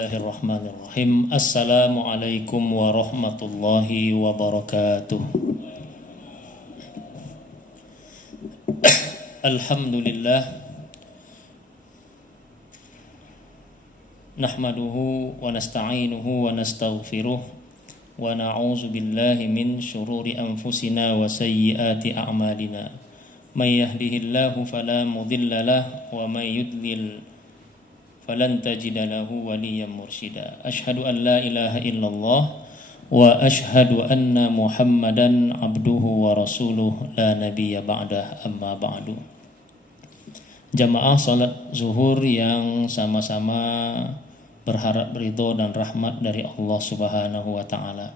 Bismillahirrahmanirrahim. Assalamualaikum warahmatullahi wabarakatuh. Alhamdulillah, nahmaduhu wa nasta'inuhu wa nastaghfiruh wa na'udzu billahi min syururi anfusina wa sayyiati a'malina. May yahdihillahu fala mudilla lahu wa may yudlil falan tajida lahu waliyan mursyida. Asyhadu an la ilaha illallah wa asyhadu anna Muhammadan abduhu wa rasuluh la nabiyya ba'dah, amma ba'du. Jamaah salat zuhur yang sama-sama berharap ridho dan rahmat dari Allah Subhanahu wa taala.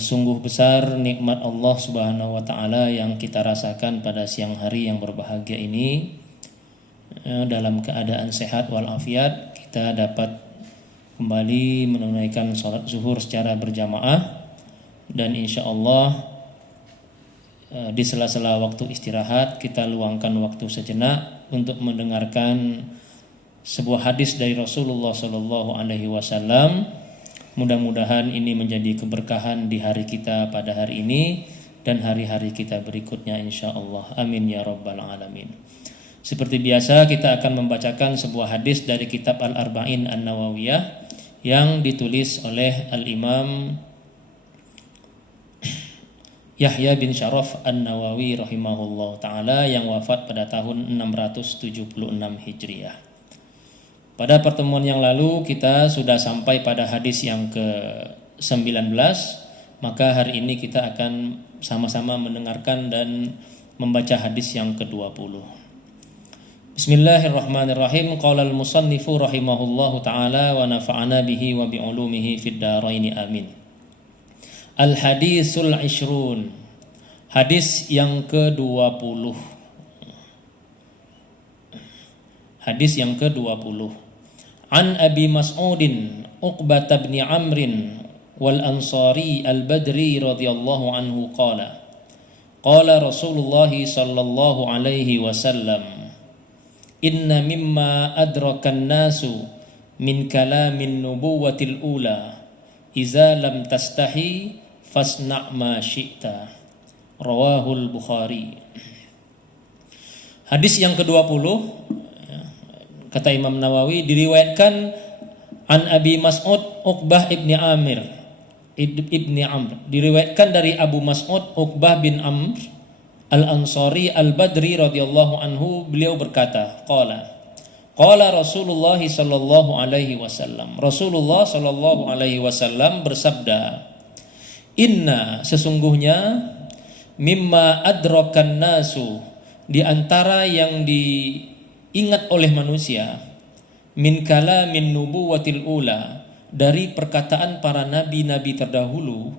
Sungguh besar nikmat Allah Subhanahu wa taala yang kita rasakan pada siang hari yang berbahagia ini. Dalam keadaan sehat walafiat, kita dapat kembali menunaikan sholat zuhur secara berjamaah, dan insya Allah di sela-sela waktu istirahat kita luangkan waktu sejenak untuk mendengarkan sebuah hadis dari Rasulullah Shallallahu Alaihi Wasallam. Mudah-mudahan ini menjadi keberkahan di hari kita pada hari ini dan hari-hari kita berikutnya insya Allah. Amin ya rabbal alamin. Seperti biasa kita akan membacakan sebuah hadis dari kitab Al-Arba'in An-Nawawiyah yang ditulis oleh Al-Imam Yahya bin Syaraf An-Nawawi rahimahullah ta'ala yang wafat pada tahun 676 Hijriah. Pada pertemuan yang lalu kita sudah sampai pada hadis yang ke-19, maka hari ini kita akan sama-sama mendengarkan dan membaca hadis yang ke-20. Bismillahirrahmanirrahim. Qala al-musannifu rahimahullahu ta'ala wa nafa'ana bihi wa bi'ulumihi fid dharaini amin. Al-hadisul ishrun. Hadis yang ke-20. Hadis yang ke-20. An Abi Mas'udin Uqbah bin Amrin wal Ansari al-Badri radhiyallahu anhu qala. Qala Rasulullah sallallahu alaihi wasallam, inna mimma adrakan nasu min kalamin nubuwatil ula iza lam tastahi fasna' ma syi'ta. Rawahul Bukhari. Hadis yang ke-20, kata Imam Nawawi, diriwayatkan an Abi Mas'ud Uqbah ibni Amr, diriwayatkan dari Abu Mas'ud Uqbah bin Amr Al-Ansari Al-Badri radhiyallahu anhu, beliau berkata, qala Rasulullah sallallahu alaihi wasallam. Rasulullah sallallahu alaihi wasallam bersabda, inna, sesungguhnya, mimma adrakan nasu, di antara yang diingat oleh manusia, min kalamin nubuwatil ula, dari perkataan para nabi-nabi terdahulu,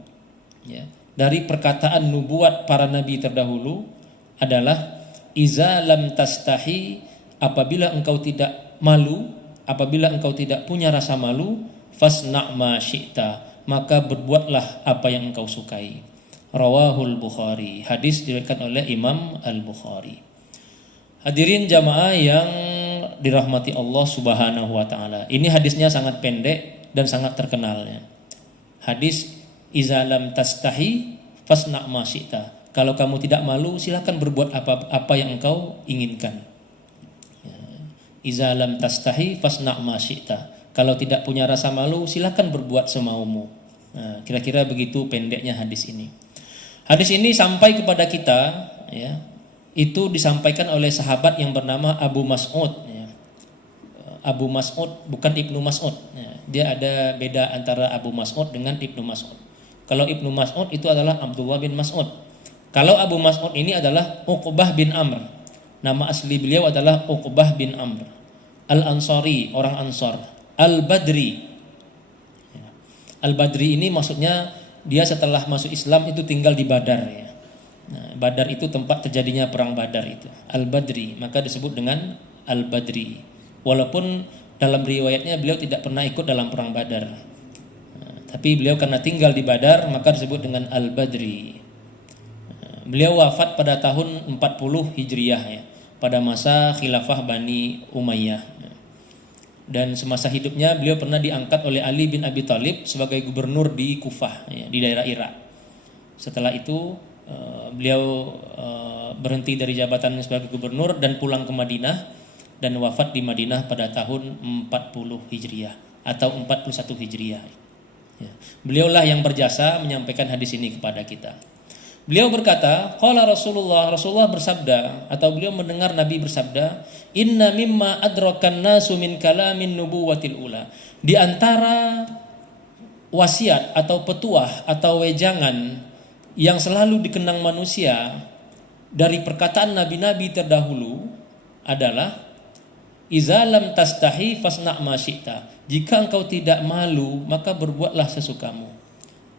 ya, dari perkataan nubuat para nabi terdahulu adalah iza lam tastahi, apabila engkau tidak malu, apabila engkau tidak punya rasa malu, fasna' ma syi'ta, maka berbuatlah apa yang engkau sukai. Rawahul Bukhari. Hadis diriwayatkan oleh Imam Al-Bukhari. Hadirin jamaah yang dirahmati Allah Subhanahu wa taala. Ini hadisnya sangat pendek dan sangat terkenal, ya. Hadis iza lam tastahi fasna' ma syi'ta. Kalau kamu tidak malu, silakan berbuat apa yang engkau inginkan. Iza lam tastahi fasna' ma syi'ta. Kalau tidak punya rasa malu, silakan berbuat semaumu. Nah, kira-kira begitu pendeknya hadis ini. Hadis ini sampai kepada kita, ya, itu disampaikan oleh sahabat yang bernama Abu Mas'ud, ya. Abu Mas'ud bukan Ibnu Mas'ud, ya. Dia ada beda antara Abu Mas'ud dengan Ibnu Mas'ud. Kalau Ibnu Mas'ud itu adalah Abdullah bin Mas'ud. Kalau Abu Mas'ud ini adalah Uqbah bin Amr. Nama asli beliau adalah Uqbah bin Amr. Al-Ansari, orang Ansar. Al-Badri. Al-Badri ini maksudnya dia setelah masuk Islam itu tinggal di Badar, ya. Nah, Badar itu tempat terjadinya perang Badar itu. Al-Badri, maka disebut dengan Al-Badri. Walaupun dalam riwayatnya beliau tidak pernah ikut dalam perang Badar. Tapi beliau karena tinggal di Badar maka disebut dengan Al-Badri. Beliau wafat pada tahun 40 Hijriah, ya, pada masa khilafah Bani Umayyah. Dan semasa hidupnya beliau pernah diangkat oleh Ali bin Abi Thalib sebagai gubernur di Kufah, ya, di daerah Irak. Setelah itu beliau berhenti dari jabatan sebagai gubernur dan pulang ke Madinah dan wafat di Madinah pada tahun 40 Hijriah atau 41 Hijriah. Ya. Beliaulah yang berjasa menyampaikan hadis ini kepada kita. Beliau berkata, qala Rasulullah bersabda, atau beliau mendengar Nabi bersabda, inna mimma adrakan nasu min kalamin nubuwatil ula. Di antara wasiat atau petuah atau wejangan yang selalu dikenang manusia dari perkataan nabi-nabi terdahulu adalah iza lam tastahi fasna' ma syi'ta. Jika engkau tidak malu, maka berbuatlah sesukamu.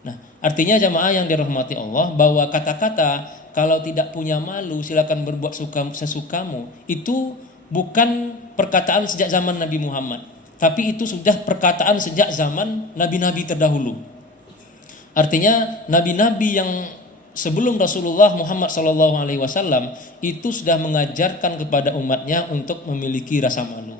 Nah, artinya jamaah yang dirahmati Allah, bahwa kata-kata kalau tidak punya malu silakan berbuat sesukamu itu bukan perkataan sejak zaman Nabi Muhammad, tapi itu sudah perkataan sejak zaman nabi-nabi terdahulu. Artinya nabi-nabi yang sebelum Rasulullah Muhammad SAW itu sudah mengajarkan kepada umatnya untuk memiliki rasa malu.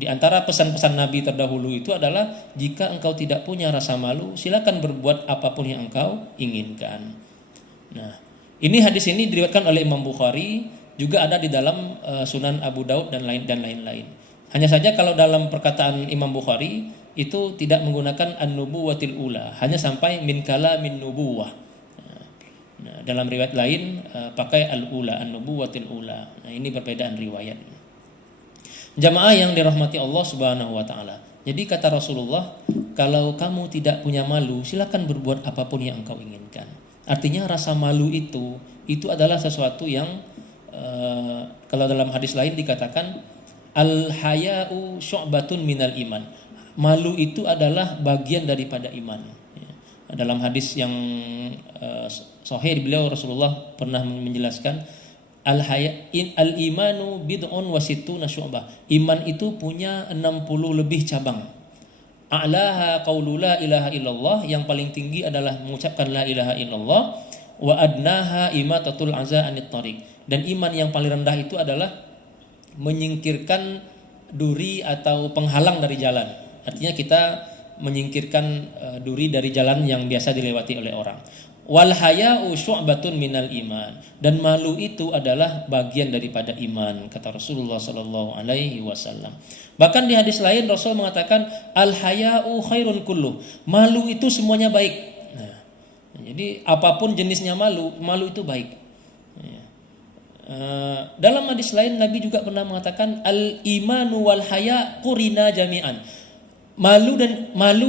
Di antara pesan-pesan Nabi terdahulu itu adalah jika engkau tidak punya rasa malu, silakan berbuat apapun yang engkau inginkan. Nah, ini hadis ini diriwayatkan oleh Imam Bukhari, juga ada di dalam Sunan Abu Daud dan lain-lain. Hanya saja kalau dalam perkataan Imam Bukhari itu tidak menggunakan an-nubuwatil ula, hanya sampai min kalamin nubuwah. Nah, dalam riwayat lain pakai al-ula, an-nubuwatil ula. Nah, ini perbedaan riwayat. Jamaah yang dirahmati Allah Subhanahu wa taala. Jadi kata Rasulullah, kalau kamu tidak punya malu, silakan berbuat apapun yang engkau inginkan. Artinya rasa malu itu adalah sesuatu yang kalau dalam hadis lain dikatakan al-haya'u syu'batun minal iman. Malu itu adalah bagian daripada iman. Dalam hadis yang sahih beliau Rasulullah pernah menjelaskan al-imanu bid'un wa sittuna syu'bah. Iman itu punya 60 lebih cabang. A'laha qaulu la ilaha illallah, yang paling tinggi adalah mengucapkan la ilaha illallah, wa adnaha imatatul aza anit tariq. Dan iman yang paling rendah itu adalah menyingkirkan duri atau penghalang dari jalan. Artinya kita menyingkirkan duri dari jalan yang biasa dilewati oleh orang. Wal haya'u syu'batun minal iman, dan malu itu adalah bagian daripada iman, kata Rasulullah sallallahu alaihi wasallam. Bahkan di hadis lain Rasul mengatakan al haya'u khairun kulluh. Malu itu semuanya baik. Nah, jadi apapun jenisnya malu itu baik. Dalam hadis lain Nabi juga pernah mengatakan al imanu wal haya qurina jami'an. Malu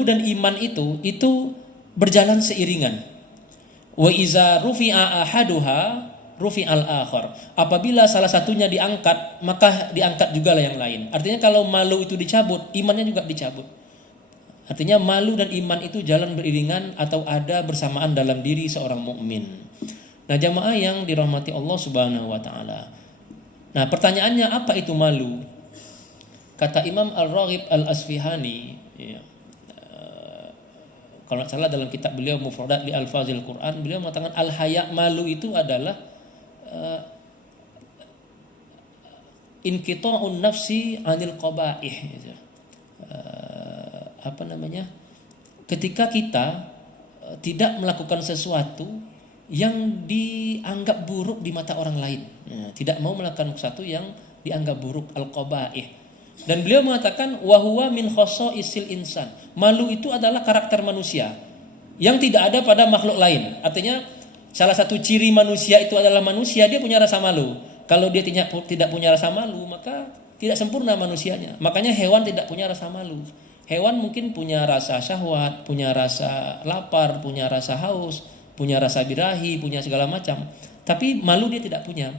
dan iman itu berjalan seiringan. Wa iza rufi'a ahaduha rufi'al akhar. Apabila salah satunya diangkat, maka diangkat juga lah yang lain. Artinya kalau malu itu dicabut, imannya juga dicabut. Artinya malu dan iman itu jalan beriringan atau ada bersamaan dalam diri seorang mukmin. Nah, jamaah yang dirahmati Allah Subhanahu wa taala. Nah, pertanyaannya apa itu malu? Kata Imam Al-Raghib Al-Asfihani, ya, kalau tidak salah dalam kitab beliau Mufradat li Alfazil Quran, beliau mengatakan al-haya, malu itu adalah inqita'un nafsi anil qaba'ih, gitu. Ketika kita tidak melakukan sesuatu yang dianggap buruk di mata orang lain, tidak mau melakukan sesuatu yang dianggap buruk, al-qaba'ih. Dan beliau mengatakan wahuwa min khosaisil insan. Malu itu adalah karakter manusia yang tidak ada pada makhluk lain. Artinya salah satu ciri manusia itu adalah manusia, dia punya rasa malu. Kalau dia tidak punya rasa malu, maka tidak sempurna manusianya. Makanya hewan tidak punya rasa malu. Hewan mungkin punya rasa syahwat, punya rasa lapar, punya rasa haus, punya rasa birahi, punya segala macam. Tapi malu dia tidak punya.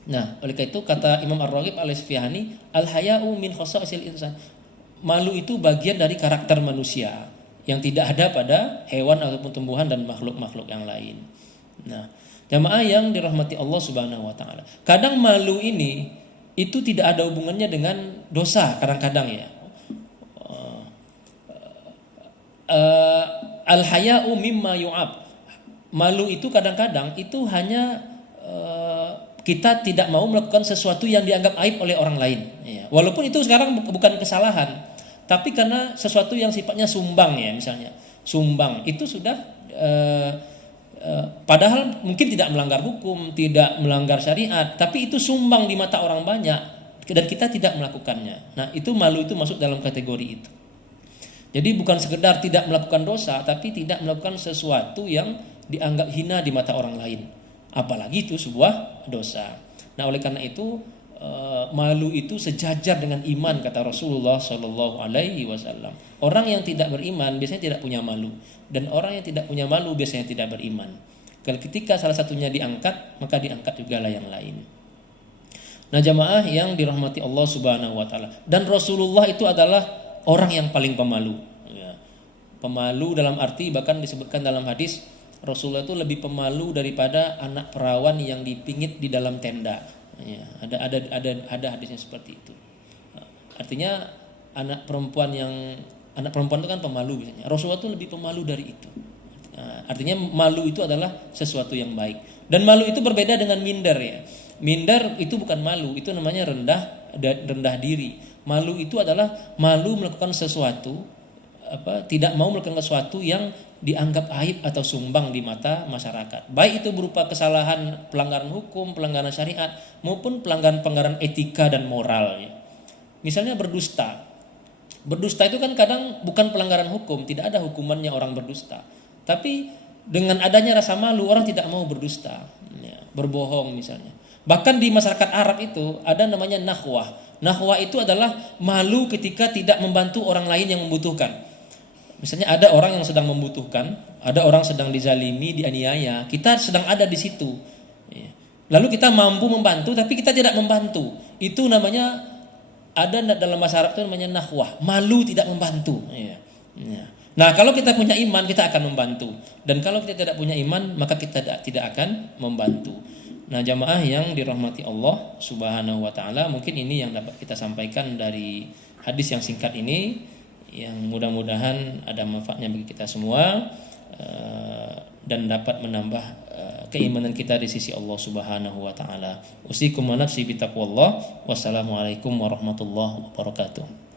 Nah, oleh karena itu kata Imam Ar-Raghib Al-Asfihani, al-haya'u min khosaisil insan. Malu itu bagian dari karakter manusia yang tidak ada pada hewan ataupun tumbuhan dan makhluk-makhluk yang lain. Nah, jamaah yang dirahmati Allah Subhanahu wa taala. Kadang malu ini itu tidak ada hubungannya dengan dosa, kadang-kadang ya. Al-haya'u mimma yu'ab. Malu itu kadang-kadang itu hanya kita tidak mau melakukan sesuatu yang dianggap aib oleh orang lain. Ya. Walaupun itu sekarang bukan kesalahan, tapi karena sesuatu yang sifatnya sumbang ya, misalnya sumbang itu sudah padahal mungkin tidak melanggar hukum, tidak melanggar syariat, tapi itu sumbang di mata orang banyak dan kita tidak melakukannya. Nah, itu malu itu masuk dalam kategori itu. Jadi bukan sekedar tidak melakukan dosa, tapi tidak melakukan sesuatu yang dianggap hina di mata orang lain. Apalagi itu sebuah dosa. Nah, oleh karena itu malu itu sejajar dengan iman, kata Rasulullah Shallallahu Alaihi Wasallam. Orang yang tidak beriman biasanya tidak punya malu, dan orang yang tidak punya malu biasanya tidak beriman. Kalau ketika salah satunya diangkat, maka diangkat juga lah yang lain. Nah, jamaah yang dirahmati Allah Subhanahu Wa Taala, dan Rasulullah itu adalah orang yang paling pemalu. Ya. Pemalu dalam arti bahkan disebutkan dalam hadis Rasulullah itu lebih pemalu daripada anak perawan yang dipingit di dalam tenda. Ya, ada hadisnya seperti itu. Artinya anak perempuan itu kan pemalu biasanya. Rasulullah itu lebih pemalu dari itu. Artinya malu itu adalah sesuatu yang baik. Dan malu itu berbeda dengan minder ya. Minder itu bukan malu, itu namanya rendah diri. Malu itu adalah malu melakukan sesuatu, tidak mau melakukan sesuatu yang dianggap aib atau sumbang di mata masyarakat. Baik itu berupa kesalahan pelanggaran hukum, pelanggaran syariat, maupun pelanggaran etika dan moral. Ya. Misalnya berdusta. Berdusta itu kan kadang bukan pelanggaran hukum, tidak ada hukumannya orang berdusta. Tapi dengan adanya rasa malu orang tidak mau berdusta, ya, berbohong misalnya. Bahkan di masyarakat Arab itu ada namanya nakhwah. Nakhwah itu adalah malu ketika tidak membantu orang lain yang membutuhkan. Misalnya ada orang yang sedang membutuhkan, ada orang sedang dizalimi, dianiaya, kita sedang ada di situ. Lalu kita mampu membantu, tapi kita tidak membantu. Itu namanya, ada dalam bahasa Arab itu namanya nakhwah, malu tidak membantu. Nah, kalau kita punya iman, kita akan membantu. Dan kalau kita tidak punya iman, maka kita tidak akan membantu. Nah, jamaah yang dirahmati Allah Subhanahu Wa Taala, mungkin ini yang dapat kita sampaikan dari hadis yang singkat ini, yang mudah-mudahan ada manfaatnya bagi kita semua dan dapat menambah keimanan kita di sisi Allah Subhanahu Wa Taala. Usikum wa nafsi bitaqwallah. Wassalamualaikum warahmatullahi wabarakatuh.